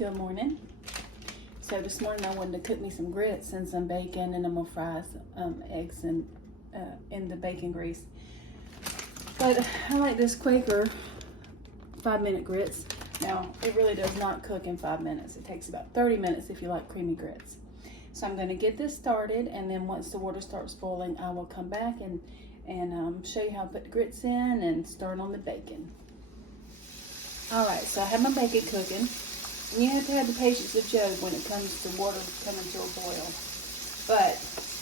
Good morning. So this morning I wanted to cook me some grits and some bacon, and I'm gonna fry some eggs in the bacon grease. But I like this Quaker 5-minute grits. Now it really does not cook in 5 minutes. It takes about 30 minutes if you like creamy grits. So I'm gonna get this started, and then once the water starts boiling, I will come back and show you how to put the grits in and start on the bacon. All right, so I have my bacon cooking. And you have to have the patience of Job when it comes to water coming to a boil. But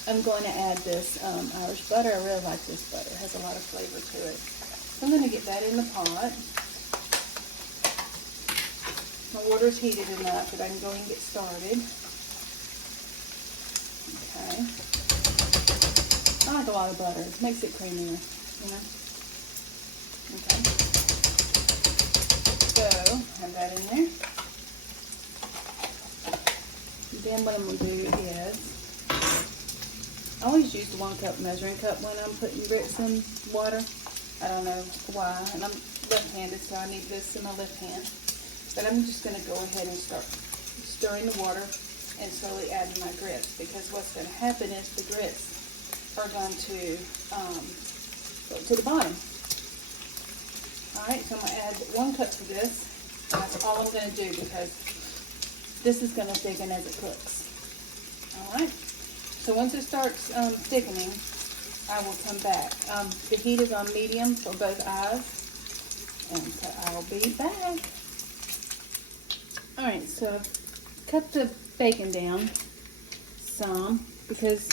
I'm going to add this Irish butter. I really like this butter. It has a lot of flavor to it. So I'm going to get that in the pot. My water's heated enough that I can go and get started. Okay. I like a lot of butter. It makes it creamier, you know. Okay. So, have that in there. Then what I'm going to do is, I always use the 1 cup measuring cup when I'm putting grits in water. I don't know why, and I'm left-handed, so I need this in my left hand. But I'm just going to go ahead and start stirring the water and slowly adding my grits, because what's going to happen is the grits are going to go to the bottom. Alright, so I'm going to add 1 cup to this. That's all I'm going to do, because this is going to thicken as it cooks. Alright, so once it starts thickening, I will come back. The heat is on medium for both eyes, and so I'll be back. Alright, so I've cut the bacon down some, because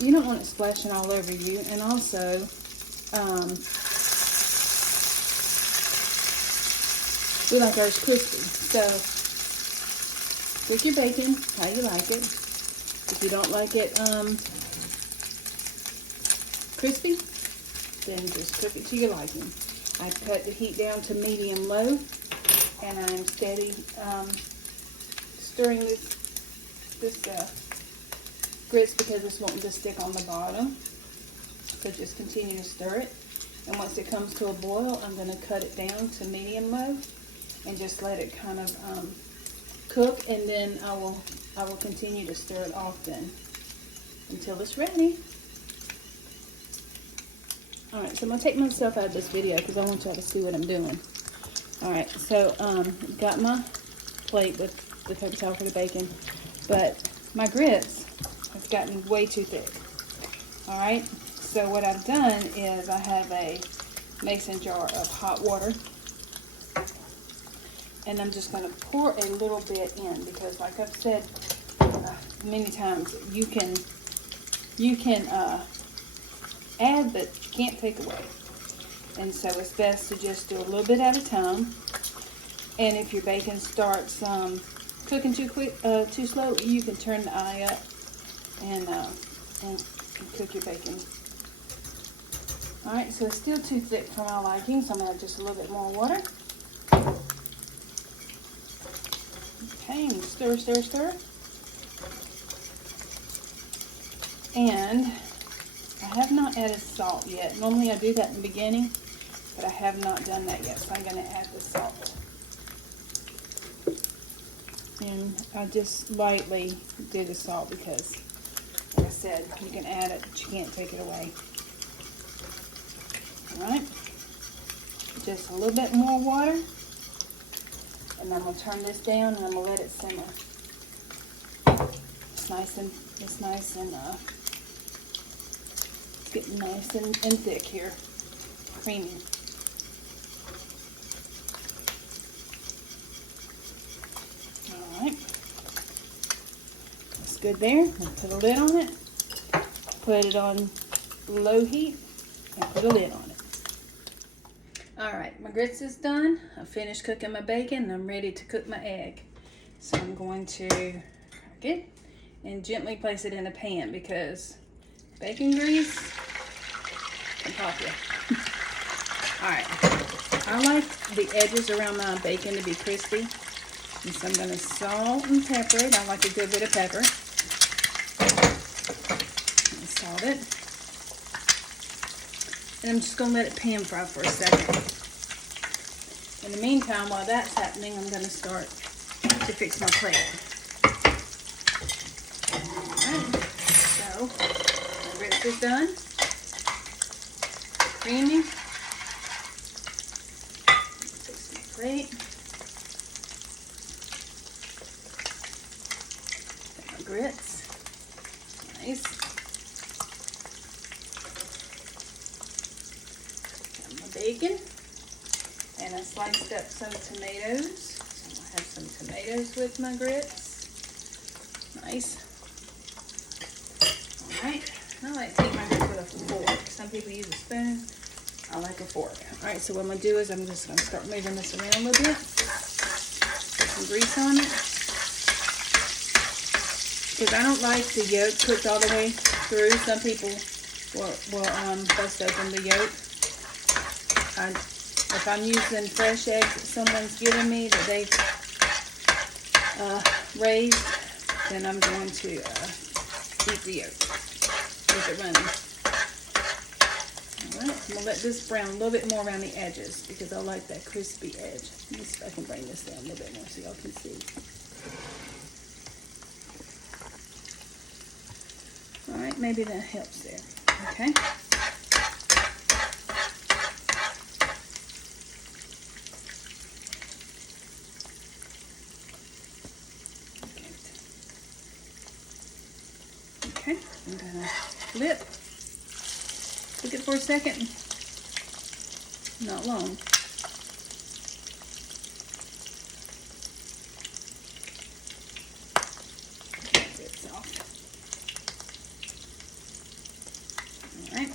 you don't want it splashing all over you, and also we like ours crispy. So cook your bacon how you like it. If you don't like it crispy, then just cook it to your liking. I cut the heat down to medium low, and I'm steady stirring this grits, because it's wanting to stick on the bottom. So just continue to stir it, and once it comes to a boil, I'm going to cut it down to medium low and just let it kind of cook, and then I will continue to stir it often until it's ready. Alright, so I'm going to take myself out of this video because I want y'all to see what I'm doing. Alright, so got my plate with the paper towel for the bacon, but my grits have gotten way too thick. Alright, so what I've done is I have a mason jar of hot water, and I'm just going to pour a little bit in, because like I've said many times, you can add, but you can't take away. And so it's best to just do a little bit at a time. And if your bacon starts cooking too slow, you can turn the eye up and cook your bacon. Alright, so it's still too thick for my liking, so I'm going to add just a little bit more water. Okay, and stir, stir, stir. And I have not added salt yet. Normally I do that in the beginning, but I have not done that yet, so I'm going to add the salt. And I just lightly do the salt because, like I said, you can add it, but you can't take it away. Alright, just a little bit more water. And I'm going to turn this down, and I'm going to let it simmer. It's getting nice and thick here. Creamy. Alright. It's good there. I'll put a lid on it. Put it on low heat, and put a lid on it. Alright, my grits is done. I finished cooking my bacon, and I'm ready to cook my egg. So I'm going to crack it and gently place it in a pan, because bacon grease can pop you. Alright, I like the edges around my bacon to be crispy, and so I'm going to salt and pepper it. I like a good bit of pepper. And salt it. And I'm just going to let it pan fry for a second. In the meantime, while that's happening, I'm going to start to fix my plate. Alright, so my grits is done. Creamy. Fix my plate. Got my grits. Nice. Got my bacon. And I sliced up some tomatoes. So I have some tomatoes with my grits. Nice. Alright. I like to eat my grits with a fork. Some people use a spoon. I like a fork. Alright, so what I'm going to do is I'm just going to start moving this around a little bit. Put some grease on it. Because I don't like the yolk cooked all the way through. Some people will bust open the yolk. If I'm using fresh eggs that someone's given me that they've raised, then I'm going to eat the yolk with it running. Alright, I'm going to let this brown a little bit more around the edges because I like that crispy edge. Let me see if I can bring this down a little bit more so y'all can see. Alright, maybe that helps there. Okay. Okay, I'm gonna flip it for a second. Not long. That's it soft. Alright.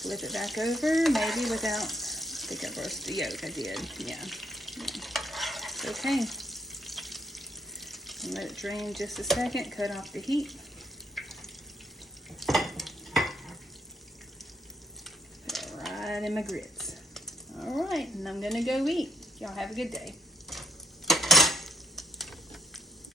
Flip it back over, maybe without, I think I burst the yolk, I did, yeah. It's okay. And let it drain just a second, cut off the heat. Put it right in my grits. Alright, and I'm gonna go eat. Y'all have a good day.